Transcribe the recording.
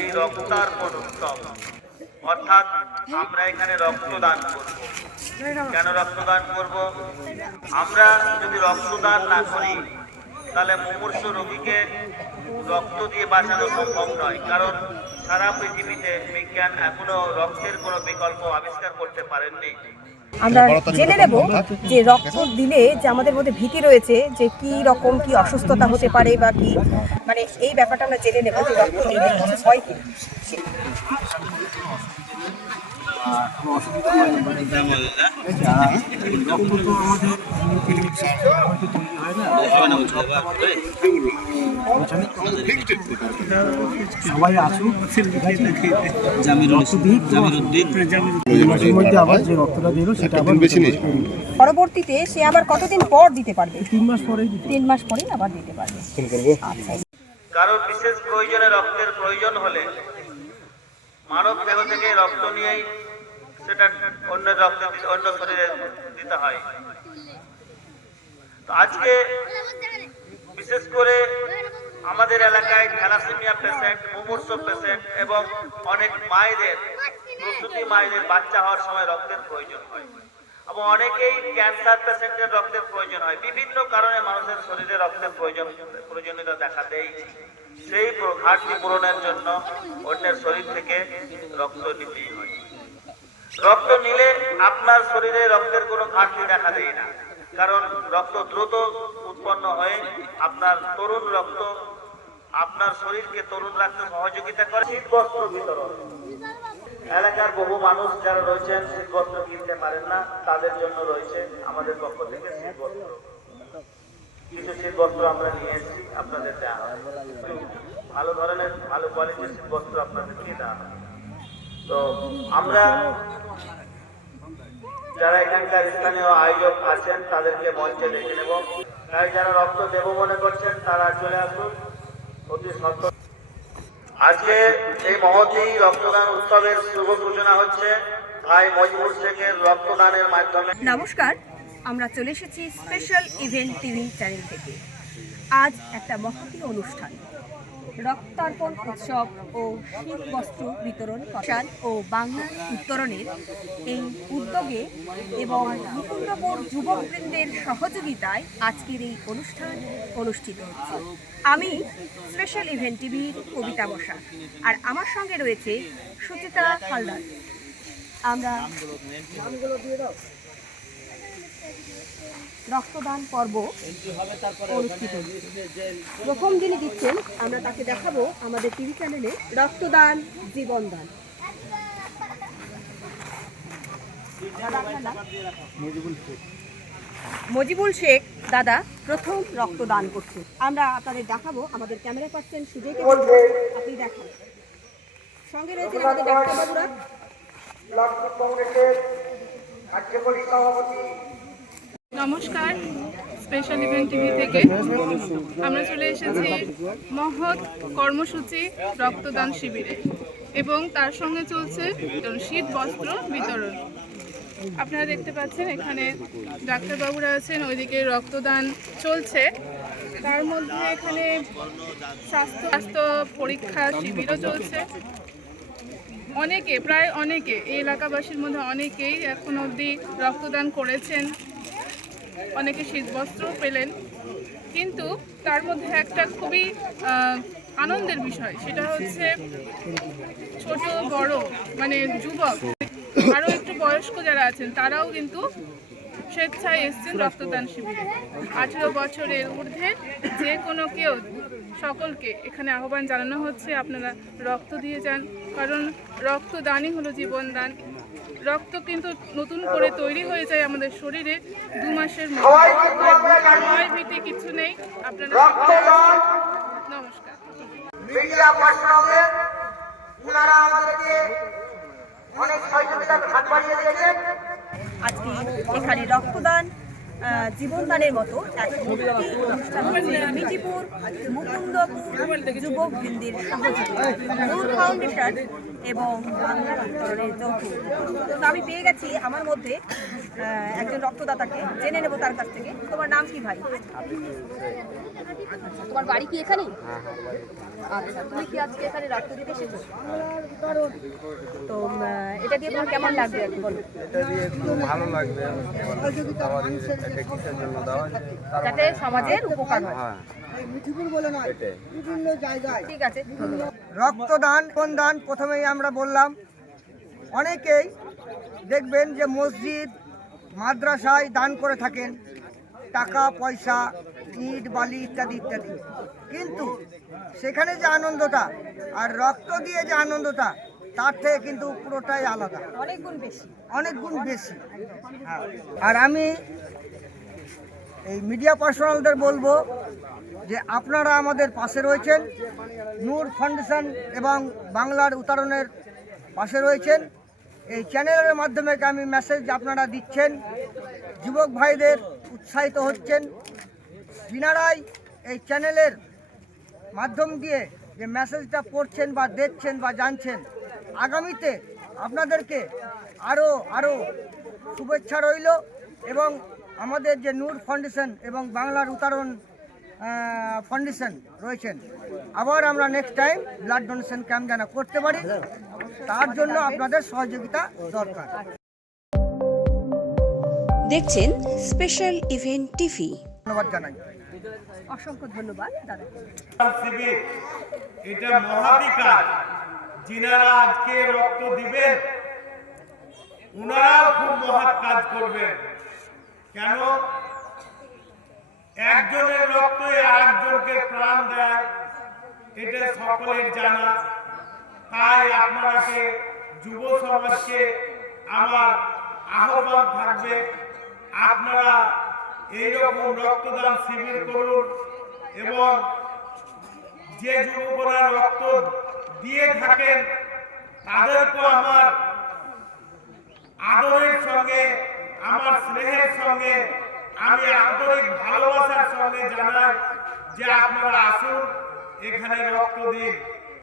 এই রক্তার্পণ উৎসব অর্থাৎ আমরা এখানে রক্তদান করব। কেন রক্তদান করব? আমরা যদি রক্তদান না করি, তাহলে মুমূর্ষ রোগীকে রক্ত দিয়ে বাঁচানো সম্ভব নয়। কারণ সারা পৃথিবীতে বিজ্ঞান এখনও রক্তের কোনো বিকল্প আবিষ্কার করতে পারেননি। আমরা জেনে নেব যে রক্ত দিলে যে আমাদের মধ্যে ভীতি রয়েছে যে কি রকম কি অসুস্থতা হতে পারে বা কি মানে এই ব্যাপারটা আমরা জেনে নেব যে রক্ত দিলে কিছু হয় কি কোনো অসুবিধা হয় না মানে তো আমাদের হয়তো তৈরি হয় না সবাই আসুক রক্ত দিক এই মাসের মধ্যে আবার যে রক্তটা দিল সেটা আবার বেছে নিয়েছে। পরবর্তীতে সে আবার কতদিন পর দিতে পারবে? তিন মাস পরেই তিন মাস পরেই আবার দিতে পারবে। আচ্ছা। কারও বিশেষ প্রয়োজনে রক্তের প্রয়োজন হলে মানব দেহ থেকে রক্ত নিয়েই সেটা অন্য রক্তে অন্য শরীরে দিতে হয়। তো আজকে বিশেষ করে আমাদের এলাকায় থ্যালাসেমিয়া পেশেন্ট, মুমূর্ষ পেশেন্ট এবং অনেক মায়েদের, প্রসূতি মায়েদের বাচ্চা হওয়ার সময় রক্তের প্রয়োজন হয়। এবং অনেকেই ক্যান্সার পেশেন্টের রক্তের প্রয়োজন হয়। বিভিন্ন কারণে মানুষের শরীরে রক্তের প্রয়োজন প্রয়োজনীয়তা দেখা দেয়। সেই ঘাটতি পূরণের জন্য অন্যের শরীর থেকে রক্ত নিতেই হয়। রক্ত নিলে আপনার শরীরে রক্তের কোনো ঘাটতি দেখা দেয় না। কারণ রক্ত দ্রুত উৎপন্ন হয়ে, আপনার তরুণ রক্ত আপনার শরীরকে তরুণ রাখতে সহযোগিতা করে। শীত বস্ত্র বিতরণ। এলাকার বহু মানুষ যারা রয়েছেন শীত বস্ত্র কিনতে পারেন না, তাদের জন্য রয়েছে আমাদের পক্ষ থেকে শীত বস্ত্র কিছু শীত বস্ত্র আমরা নিয়ে এসেছি, আপনাদের দেওয়া হয় ভালো ধরনের, ভালো কোয়ালিটির শীত বস্ত্র আপনাদেরকে দেওয়া হয় তো আমরা যারা এখানকার স্থানীয় আয়োজক আছেন, তাদেরকে মঞ্চে ডেকে নেব। তাই যারা রক্ত দেব মনে করছেন, তারা চলে আসুন। অতি সত্য। আজকে এই মহতী রক্তদান উৎসবের শুভ সূচনা হচ্ছে ভাই মজবুর শেখের রক্তদানের মাধ্যমে। নমস্কার, আমরা চলে এসেছি স্পেশাল ইভেন্ট টিভি চ্যানেল থেকে। আজ একটা মহতী অনুষ্ঠান। রক্তার্পণ উৎসব ও শীত বস্ত্র বিতরণ প্রসাদ ও বাংলা উত্তরণের এই উদ্যোগে এবং মুকুন্দপুর যুবকবৃন্দের সহযোগিতায় আজকের এই অনুষ্ঠান অনুষ্ঠিত হচ্ছে। আমি স্পেশাল ইভেন্ট টিভির কবিতা বসা আর আমার সঙ্গে রয়েছে সুচিতা হালদার। আমরা রক্তদান পর্ব অনুষ্ঠিত প্রথম যিনি দিচ্ছেন আমরা তাকে দেখাবো আমাদের টিভি চ্যানেলে রক্তদান জীবনদান। মজিবুল শেখ। দাদা প্রথম রক্তদান করছে। আমরা আপনাদের দেখাবো আমাদের ক্যামেরা পার্সন সুজয়কে আপনি দেখান। সঙ্গে রয়েছেন আমাদের ডাক্তারবাবুরা নমস্কার স্পেশাল ইভেন্ট টিভি থেকে আমরা চলে এসেছি মহৎ কর্মসূচি রক্তদান শিবিরে এবং তার সঙ্গে চলছে শীত বস্ত্র বিতরণ। আপনারা দেখতে পাচ্ছেন, এখানে ডাক্তারবাবুরা আছেন, ওইদিকে রক্তদান চলছে। তার মধ্যে এখানে স্বাস্থ্য স্বাস্থ্য পরীক্ষা শিবিরও চলছে। অনেকে, প্রায় অনেকে, এই এলাকাবাসীর মধ্যে অনেকেই এখন অবধি রক্তদান করেছেন। অনেকে শীতবস্ত্র পেলেন। কিন্তু তার মধ্যে একটা খুবই আনন্দের বিষয়, সেটা হচ্ছে ছোট, বড় মানে যুবক, আরও একটু বয়স্ক যারা আছেন, তারাও কিন্তু স্বেচ্ছায় এসছেন রক্তদান শিবিরে। আঠেরো বছরের ঊর্ধ্বে যে কোনো কেউ সকলকে এখানে আহ্বান জানানো হচ্ছে আপনারা রক্ত দিয়ে যান। কারণ রক্তদানই হলো জীবনদান। রক্ত কিন্তু নতুন করে তৈরি হয়ে যায় আমাদের শরীরে দু মাসের মধ্যে। ভীতি কিছু নেই। আপনারা নমস্কার। অনেক সহযোগিতার হাত বাড়িয়ে দিয়েছেন। এখানে রক্তদান জীবনদানের মতো হচ্ছে মুকুন্দপুর যুবক বৃন্দির ফাউন্ডেশন এবং তো আমি পেয়ে গেছি আমার মধ্যে একজন রক্তদাতাকে, জেনে নেব তার কাছ থেকে। তোমার নাম কি ভাই? তোমার বাড়ি কি এখানেই? আচ্ছা তুমি কি আজকে এখানে রক্ত দিতে এসেছ? তো এটা দিয়ে তোমার কেমন লাগবে একটু বলো? এটা দিয়ে খুব ভালো লাগবে। যাতে সমাজের উপকার হয়। হ্যাঁ। ঠিক আছে। রক্তদান কোন দান প্রথমেই আমরা বললাম অনেকেই দেখবেন যে মসজিদ মাদ্রাসায় দান করে থাকেন টাকা পয়সা ইট বালি ইত্যাদি ইত্যাদি। কিন্তু সেখানে যে আনন্দটা আর রক্ত দিয়ে যে আনন্দটা তার থেকে কিন্তু পুরোটাই আলাদা। অনেক গুণ বেশি। অনেক গুণ বেশি। আর আমি এই মিডিয়া পার্সোনালদের বলব যে আপনারা আমাদের পাশে রয়েছেন নূর ফাউন্ডেশন এবং বাংলার উত্তরণের পাশে রয়েছেন। এই চ্যানেলের মাধ্যমে আমি মেসেজ আপনারা দিচ্ছেন যুবক ভাইদের উৎসাহিত হচ্ছেন। যিনারাই এই চ্যানেলের মাধ্যম দিয়ে যে মেসেজটা পড়ছেন বা দেখছেন বা জানছেন আগামীতে আপনাদেরকে আরও আরও শুভেচ্ছা রইল এবং আমাদের যে নূর ফাউন্ডেশন এবং বাংলার উত্তরণ ফাউন্ডেশন রয়েছেন আবার আমরা next time blood donation camp যেন করতে পারি তার জন্য আপনাদের সহযোগিতা দরকার। দেখছেন স্পেশাল ইভেন্ট টিভি ধন্যবাদ জানাই। অসংখ্য ধন্যবাদ, দাদা। এটা মহাতি কাজ যিনারা আজকে রক্ত দিবেন, উনারাও খুব মহৎ কাজ করবেন। কেন? একজনের রক্তই আর প্রাণ দেয়, এটা সকলের জানা। তাই আপনারাকে যুব সমাজকে আমার আহ্বান থাকবে, আপনারা এইরকম রক্তদান শিবির করুন এবং যে যুবকরা রক্ত দিয়ে থাকেন তাদেরকেও আমার আদরের সঙ্গে, আমার স্নেহের সঙ্গে, আমি আন্তরিক ভালোবাসার সঙ্গে জানাই যে আপনারা আসুন, এখানে রক্ত দিন।